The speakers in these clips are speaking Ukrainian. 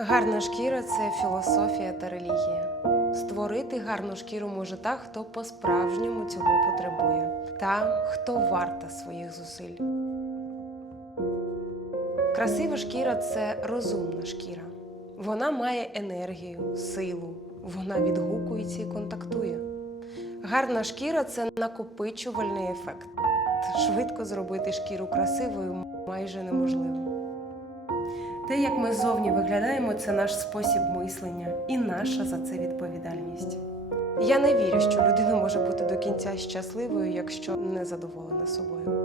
Гарна шкіра це філософія та релігія. Створити гарну шкіру може та, хто по-справжньому цього потребує, та хто варта своїх зусиль. Красива шкіра це розумна шкіра. Вона має енергію, силу, вона відгукується і контактує. Гарна шкіра це накопичувальний ефект. Швидко зробити шкіру красивою майже неможливо. Те, як ми зовні виглядаємо, це наш спосіб мислення і наша за це відповідальність. Я не вірю, що людина може бути до кінця щасливою, якщо не задоволена собою.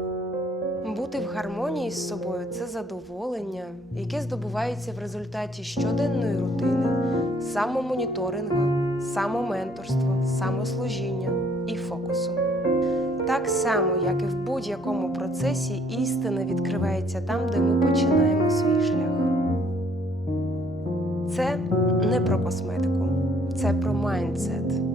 Бути в гармонії з собою це задоволення, яке здобувається в результаті щоденної рутини, самомоніторингу, самоменторства, самослужіння і фокусу. Так само, як і в будь-якому процесі, істина відкривається там, де ми починаємо свій шлях. Це не про косметику, це про майндсет,